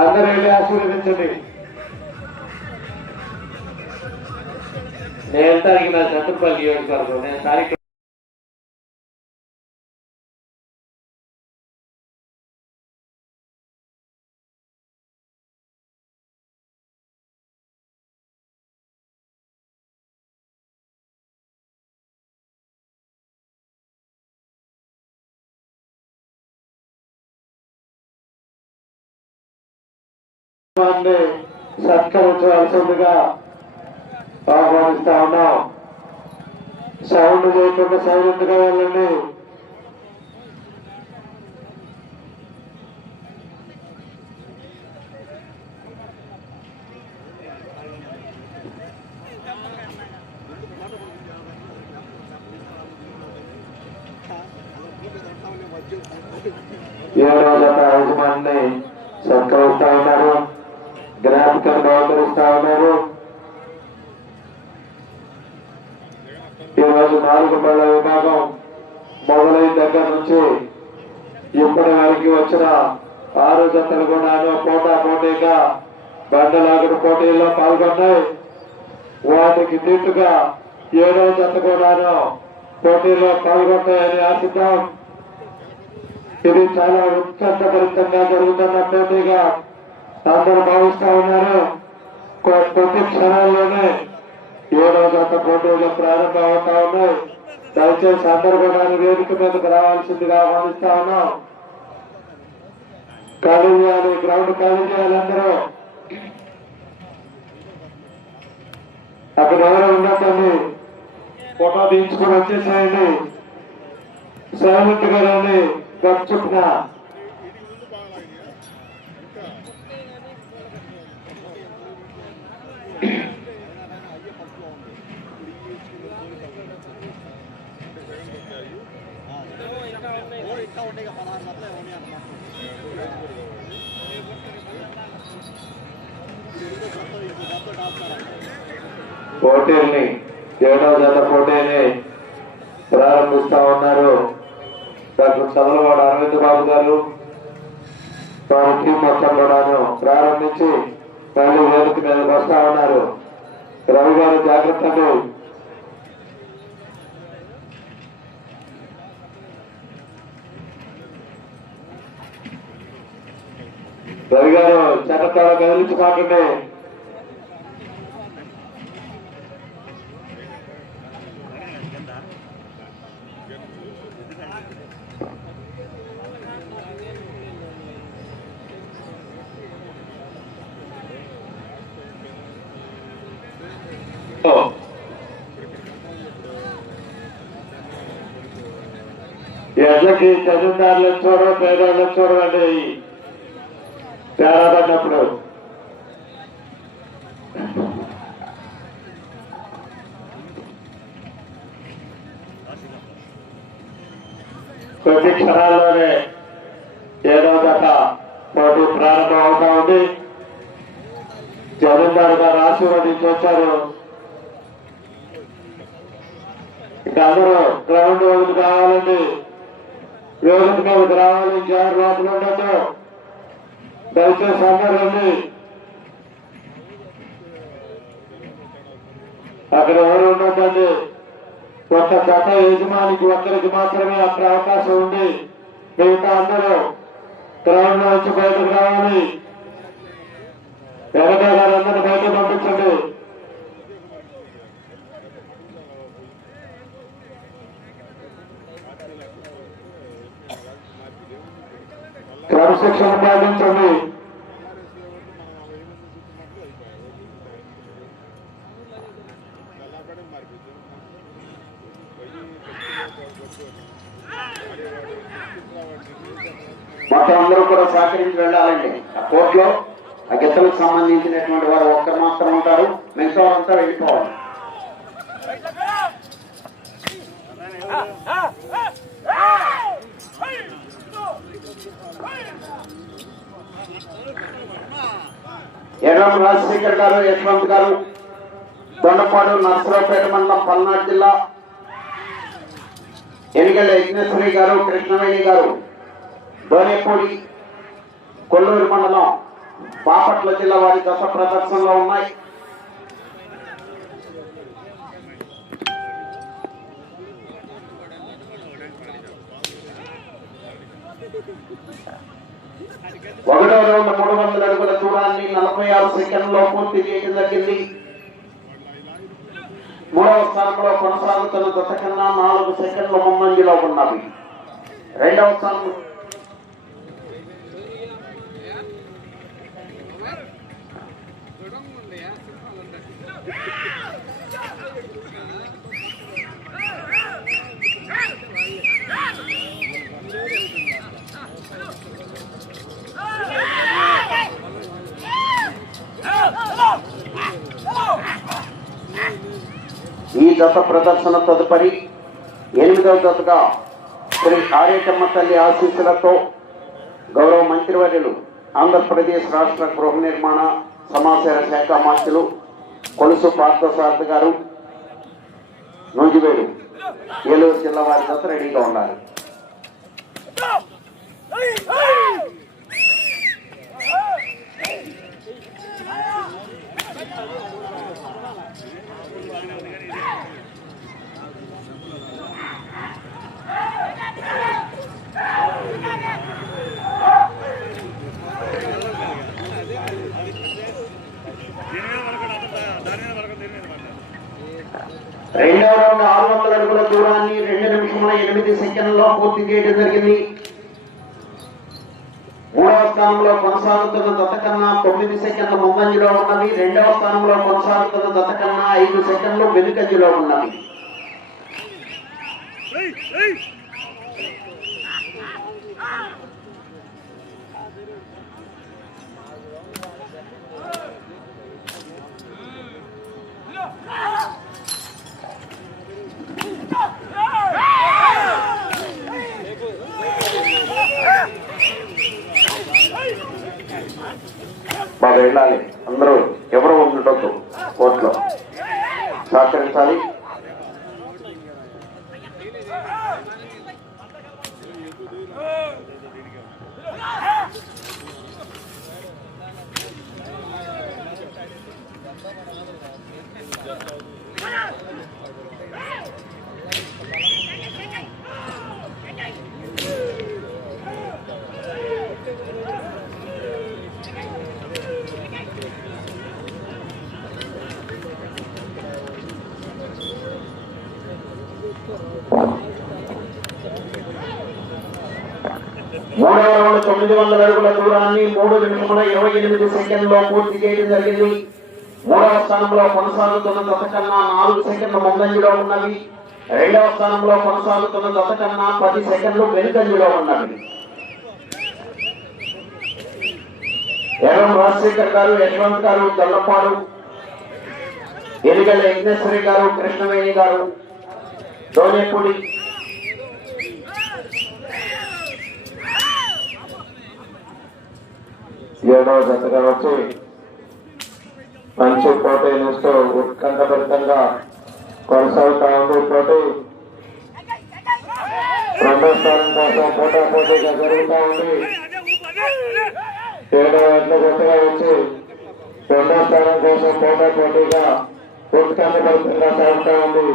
అందరూ వెళ్ళి ఆశీర్వదించండి. నేను తాగిన చతుర్పల్లి నియోజకవర్గం నేను తారీఖు వారిని సత్కరించవలసిందిగా ఆహ్వానిస్తా ఉన్నాం. సౌండ్ చేయకుండా సైలెంట్గా వెళ్ళండి ఏడో జత యజమాని సత్కరిస్తా ఉన్నారు జ్ఞాపికలు బహుకరిస్తా ఉన్నారు ఈరోజు నాలుగు పళ్ళ విభాగం మొదలైన దగ్గర నుంచి ఇప్పటి వరకు వచ్చిన ఆరు జతలు కూడాను పోటా పోటీగా బండలాగుడు పోటీల్లో పాల్గొన్నాయి. వాటికి దీటుగా ఏడవ జత కూడాను పోటీలో పాల్గొంటాయని ఆశిద్దాం. ఇది చాలా ఉత్కంఠభరితంగా జరుగుతున్న పోటీగా అందరూ భావిస్తా ఉన్నారు. కొ- కొద్ది క్షణాల్లోనే ఏడవ జత పోటీలు ప్రారంభం అవుతా ఉన్నాయి దయచేసి అందరూ కూడా వేదిక మీదకి రావాల్సిందిగా ఆహ్వానిస్తా ఉన్నాం. ఖాళీ చేయాలి గ్రౌండ్ ఖాళీ చేయాలి అందరూ. అక్కడ ఎవరో ఉండకండి ఫోటో తీయించుకొని వచ్చేసేయండి. సైలెంట్ గారు రండి గప్చుప్న పోటీల్ని ఏడవ జత పోటీని ప్రారంభిస్తా ఉన్నారు. డాక్టర్ చదలవాడ అరవింద్ బాబు గారు. వారి టీం మొత్తం కూడాను ప్రారంభించి మళ్ళీ వేదిక మీదకి వస్తా ఉన్నారు. రవి గారు జాగ్రత్తలు రవి గారు చట్టతాల కదిలించుకోకండి ఎడ్లకి చదువుదారులు చూడరు పేదవాళ్ళు చూడరండి తేడా పడినప్పుడు కొద్ది క్షణాల్లోనే ఏడవ గత పోటీ ప్రారంభం అవుతా ఉంది. జమీందారు గారు ఆశీర్వదించి వచ్చారు ఇంకా అందరూ గ్రౌండ్ వదిలి కావాలండి వేదిక మీదకి రావాలి ఇంకెవరు లోపల దయచేసి అందరండి అక్కడ ఎవరు ఉండదండి ఒక గత యజమానికి ఒక్కరికి మాత్రమే అక్కడ అవకాశం ఉంది. మిగతా అందరూ గ్రౌండ్లో వచ్చి బయటకు రావాలి. সম্পাদন করবে ఎర్రం రాజశేఖర్ గారు యశ్వంత్ గారు దొండపాడు నర్సరావుపేట మండలం పల్నాడు జిల్లా. ఎన్నికల యజ్ఞేశ్వరి గారు కృష్ణవేణి గారు డోనేపూడి కొల్లూరు మండలం బాపట్ల జిల్లా వారి దశ ప్రదర్శనలో ఉన్నాయి. ఒకటో రౌండ్ మూడు వందల అడుగుల దూరాన్ని నలభై ఆరు సెకండ్లో పూర్తి చేయడం జరిగింది. మూడవ స్థానంలో కొనసాగుతున్న దశ కన్నా నాలుగు సెకండ్ల ముందంజలో ఉన్నవి. రెండవ స్థానం ఈ దశ ప్రదర్శన తదుపరి ఎనిమిదవ దశగా శ్రీ ఆర్యకమ్మ తల్లి ఆశీస్సులతో గౌరవ మంత్రివర్యులు ఆంధ్రప్రదేశ్ రాష్ట్ర గృహ నిర్మాణ సమాచార శాఖ మంత్రులు కొలుసు పార్థసారథి గారు నూజివేడు ఏలూరు జిల్లా వారి దశ రెడీగా ఉండాలి. రెండవ రౌండ్ ఆరు వందల అడుగుల దూరాన్ని రెండు నిమిషముల ఎనిమిది సెకండ్లో పూర్తి చేయడం జరిగింది. మూడవ స్థానంలో కొనసాగుతున్న దత కన్నా తొమ్మిది సెకండ్ల ముందంజలో ఉన్నది. రెండవ స్థానంలో కొనసాగుతున్న దత కన్నా ఐదు సెకండ్లు వెనుకంజలో ఉన్నవి బాగా వెళ్ళాలి. అందరూ ఎవరు ఉండటద్దు కోర్టులో. సహకరించాలి మూడవ రౌండ్ తొమ్మిది వందల అడుగుల దూరాన్ని మూడు నిమిషముల ఇరవై ఎనిమిది సెకండ్లో పూర్తి చేయడం జరిగింది. మూడవ స్థానంలో కొనసాగుతున్న దశ కన్నా నాలుగు సెకండ్ల ముందంజలో ఉన్నవి. రెండవ స్థానంలో కొనసాగుతున్న దశ కన్నా పది సెకండ్లు వెనుకంజలో ఉన్నవి. ఎర్రం రాజశేఖర్ గారు యశ్వంత్ గారు దొల్లపాడు ఎలిగల యజ్ఞేశ్వరి గారు కృష్ణవేణి గారు దోనేపూడి ఏడవ జతగా వచ్చి మంచి పోటీ ఇస్తూ ఉత్కంఠభరితంగా కొనసాగుతా ఉంది పోటీ. రెండో స్థానం కోసం పోటా పోటీగా జరుగుతూ ఉంది. ఏడవ ఎట్ల జతగా వచ్చి రెండో స్థానం కోసం పోటా పోటీగా ఉత్కంఠభరితంగా సాగుతూ ఉంది.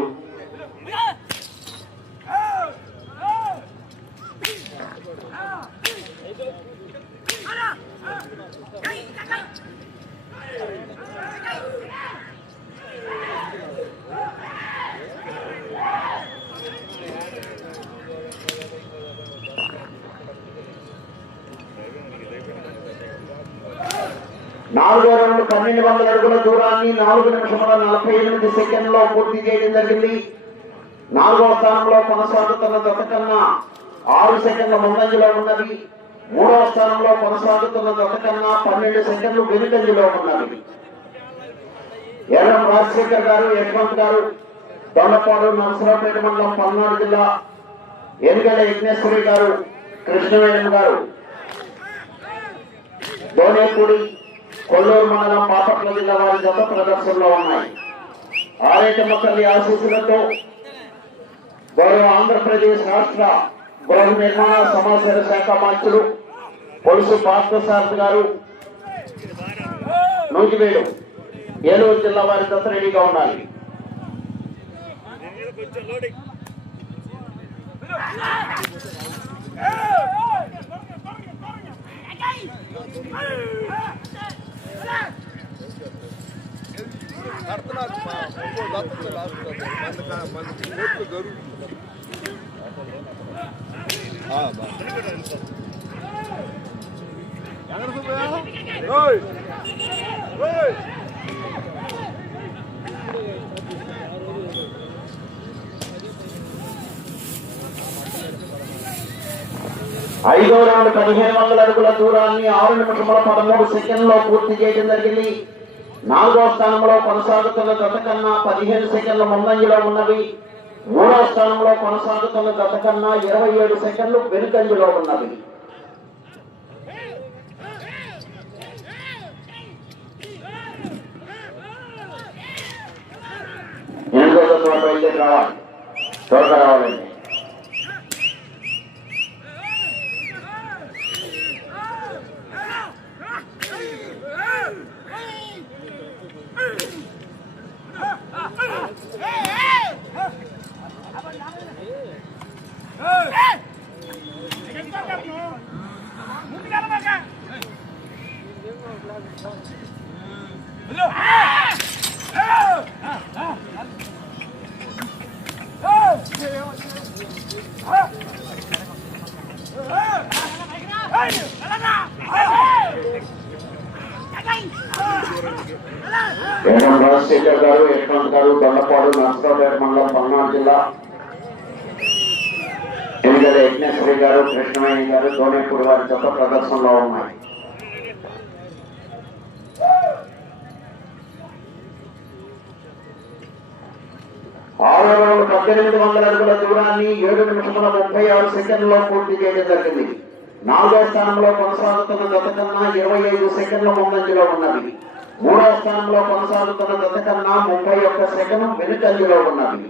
నాలుగో రౌండ్ పన్నెండు వందల అడుగుల దూరాన్ని నాలుగు నిమిషముల నలభై ఎనిమిది సెకండ్లో పూర్తి చేయడం జరిగింది. నాలుగో స్థానంలో కొనసాగుతున్న దశ కన్నా ఆరు సెకండ్ల ముందంజలో ఉన్నది. మూడవ స్థానంలో కొనసాగుతున్న దశ కన్నా పన్నెండు సెకండ్లు వెనుకంజలో ఉన్నది. ఎర్రం రాజశేఖర్ గారు యశ్వంత్ గారు దొండపాడు నరసరావుపేట మండలం పల్నాడు జిల్లా ఎనుగల యజ్ఞేశ్వరి గారు కృష్ణవేణం గారు. దోనేపూడి కొల్లూరు మండలం పాపట్ల జిల్లా వారి జత ప్రదర్శనలో ఉన్నాయి ఆరేటమ్మ తల్లి ఆశీస్సులతో గౌరవ ఆంధ్రప్రదేశ్ రాష్ట్ర గృహ నిర్మాణ సమాచార శాఖ మంత్రులు పొలుసు పార్థసారథి గారు నూజివేడు ఏలూరు జిల్లా వారి దశ రెడీగా ఉండాలి Hey! మా ఒంగోలు దత్తత రాష్ట్రంలో మంది మంది కోట్లు జరుగుతుంది ఆ, బా. ఎక్కడ ఐదో రౌండ్ పదిహేను వందల అడుగుల దూరాన్ని ఆరు నిమిషముల పదమూడు సెకండ్లో పూర్తి చేయడం జరిగింది. నాలుగో స్థానంలో కొనసాగుతున్న గత కన్నా పదిహేను సెకండ్ల ముందంజలో ఉన్నవి. మూడో స్థానంలో కొనసాగుతున్న గత కన్నా ఇరవై ఏడు సెకండ్లు వెనుకంజలో ఉన్నవి. ఎనిమిదో బయలుదేరి రావాలి త్వరగా రావాలండి ఏమం రాజశేఖర్ గారు యశ్వంత్ గారు దొండపాడు నర్సరావుపేట మండలం పల్నాడు జిల్లా శాస్త్రి గారు కృష్ణమయ్య గారు ధోనేపూడి వారి జత ప్రదర్శనలో ఉన్నాయి. ఆరు వందల పద్దెనిమిది వందల అడుగుల దూరాన్ని ఏడు నిమిషముల ముప్పై ఆరు సెకండ్లో పూర్తి చేయడం జరిగింది. నాలుగో స్థానంలో కొనసాగుతున్న గత కన్నా ఇరవై ఐదు సెకండ్ల ముందంజలో ఉన్నది. మూడో స్థానంలో కొనసాగుతున్న గత కన్నా ముప్పై ఒక్క సెకండ్ వెనుకంజలో ఉన్నది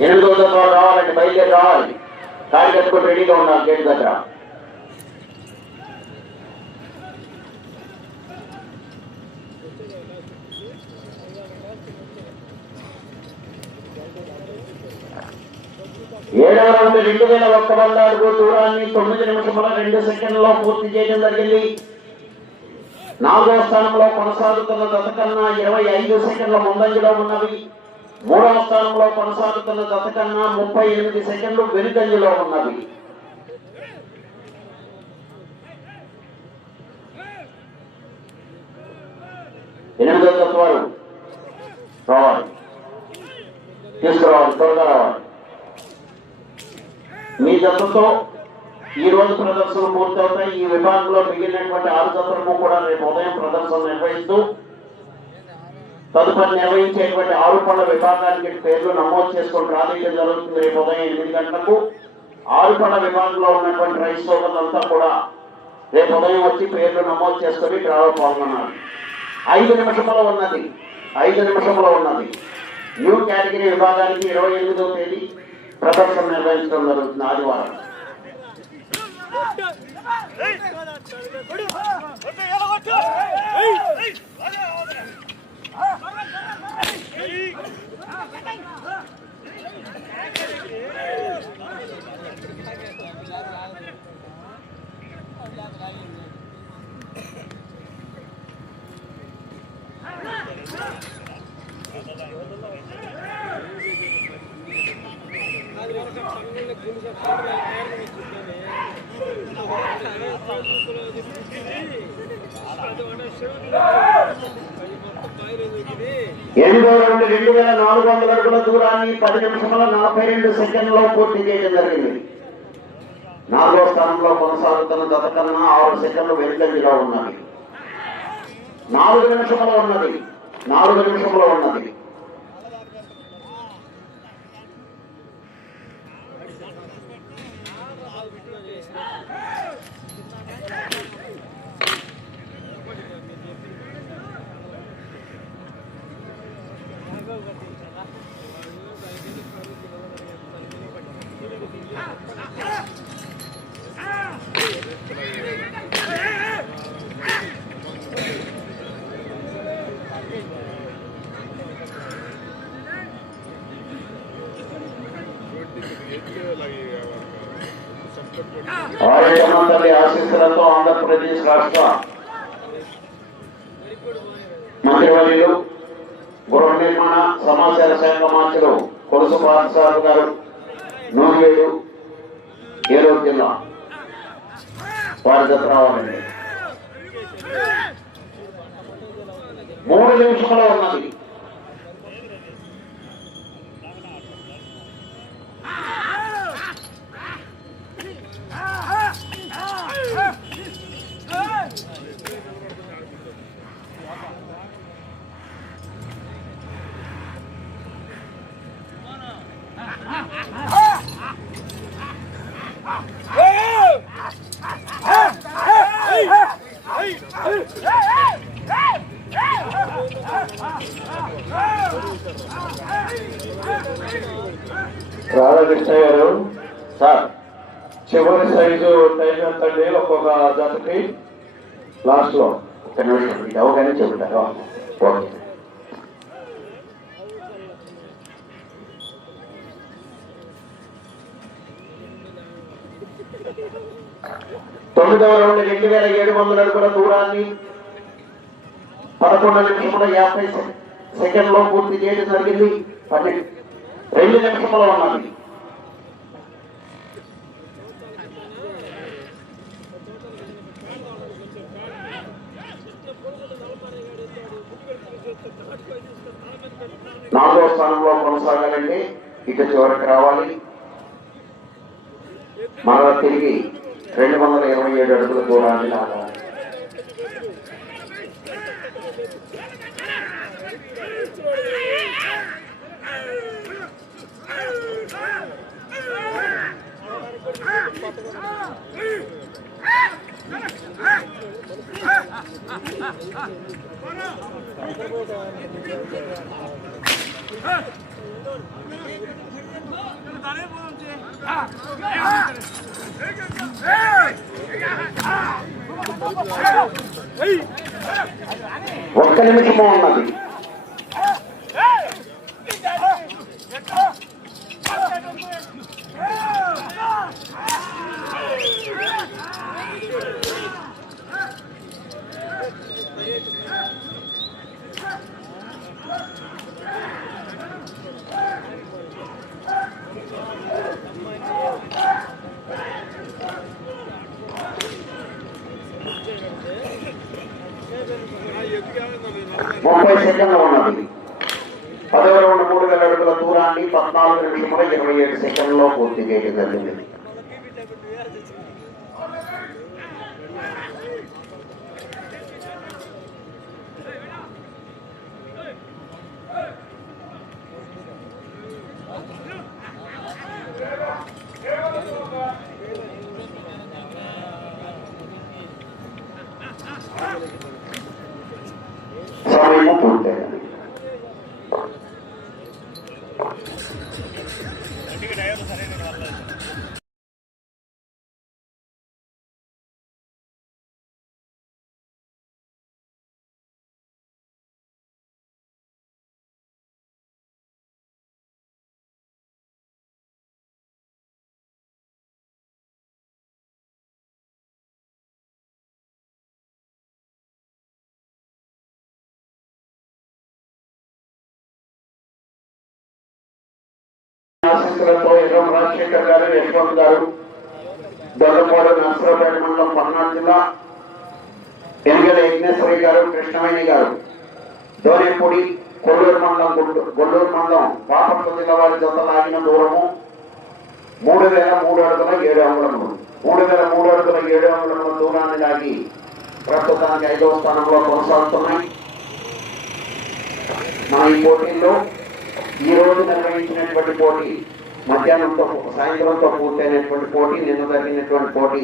ఎనిమిదో జత వాళ్ళు రావాలండి బయలుదేరి రావాలి కాడి కట్టుకొని రెడీగా ఉండాలి గేట్ దగ్గర ఏడవ రౌండ్ రెండు వేల ఒక్క వంద అడుగు దూరాన్ని తొమ్మిది నిమిషముల రెండు సెకండ్లో పూర్తి చేయడం జరిగింది. నాలుగో స్థానంలో కొనసాగుతున్న జత కన్నా ఇరవై ఐదు సెకండ్ల ముందంజలో ఉన్నవి. మూడవ స్థానంలో కొనసాగుతున్న జత కన్నా ముప్పై ఎనిమిది సెకండ్లు వెనుకంజలో ఉన్నవి. ఎనిమిదో తత్వాలు రావాలి. తీసుకురావాలి. త్వరగా రావాలి. మీ జతతో ఈ రోజు ప్రదర్శనలు పూర్తవుతాయి. ఈ విభాగంలో మిగిలినటువంటి ఆరు జతలకు కూడా రేపు ఉదయం ప్రదర్శన నిర్వహిస్తూ తదుపరి నిర్వహించేటువంటి ఆరు పనుల విభాగానికి పేర్లు నమోదు చేసుకొని ప్రాధాన్యత జరుగుతుంది రేపు ఉదయం ఎనిమిది గంటలకు. ఆరు పనుల విభాగంలో ఉన్నటువంటి రైతు సోదరులంతా కూడా రేపు ఉదయం వచ్చి పేర్లు నమోదు చేసుకొని డ్రాలో పాల్గొన్నారు ఐదు నిమిషంలో ఉన్నది. ఐదు నిమిషంలో ఉన్నది. న్యూ కేటగిరీ విభాగానికి ఇరవై ఎనిమిదో తేదీ. ప్రభుత్వం నిర్వహించడం జరుగుతుంది ఆదివారం Hey! ఎనిమిదో రౌండ్ రెండు వేల నాలుగు వందల అడుగుల దూరాన్ని పది నిమిషముల నలభై రెండు సెకండ్లో పూర్తి చేయడం జరిగింది. నాలుగో స్థానంలో కొనసాగుతున్న గత కన్నా ఆరు సెకండ్లు వెనుకంజలో ఉన్నది. నాలుగు నిమిషములో ఉన్నది. నాలుగు నిమిషములో ఉన్నది. రాష్ట్ర మంత్రివర్యులు గృహ నిర్మాణ సమాచార శాఖ మంత్రులు కొలుసు పాఠశాల గారు నూనెలు ఏలూరు జిల్లా వారి జత రావాలండి మూడు నిమిషంలో ఉన్నది. రాధాకృష్ణ గారు సార్ చివరి సైజు టైం ఎంత అండి? ఒక్కొక్క జతకి? లాస్ట్లో ఒక్క నిమిషం. ఇది అవగానే చెబుతారు ఓకే. తొమ్మిదవ రౌండ్ రెండు వేల ఏడు వందల అడుగుల దూరాన్ని పదకొండు నిమిషముల యాభై సెకండ్లో పూర్తి చేయడం జరిగింది. పన్నెండు రెండు నిమిషముల ఉన్నది. నాలుగో స్థానంలో కొనసాగాలంటే ఇటు చివరికి రావాలి. మరలా తిరిగి రెండు వందల ఇరవై ఏడు అడుగుల దూరాన్ని లాగాలి ఒక్క నిమిషము ఉన్నది సెకండ్లో ఉన్నది పదవ రౌండ్ మూడు వేల అడుగుల దూరాన్ని పద్నాలుగు నిమిషముల ఇరవై ఏడు సెకండ్లో పూర్తి చేయడం జరిగింది. ఆశీస్సులతో ఎర్రం రాజశేఖర్ గారు యశ్వంత్ గారు దొల్లపాడు నర్సరాపేట మండలం పల్నాడు జిల్లా ఎనిగల యజ్ఞేశ్వరి గారు కృష్ణవేణి గారు. దోనేపూడి కొల్లూరు మండలం గొల్లూరు మండలం బాపట్ల జిల్లా వారి జత లాగిన దూరము మూడు వేల మూడు అడుగుల ఏడు అంగుళములు. మూడు వేల మూడు అడుగుల ఏడు అంగుళముల దూరాన్ని లాగి ప్రస్తుతానికి ఐదవ స్థానంలో కొనసాగుతున్నాయి. మా ఈ పోటీల్లో ఈ రోజు నిర్వహించినటువంటి పోటీ మధ్యాహ్నంతో సాయంత్రంతో పూర్తయినటువంటి పోటీ నిన్న జరిగినటువంటి పోటీ.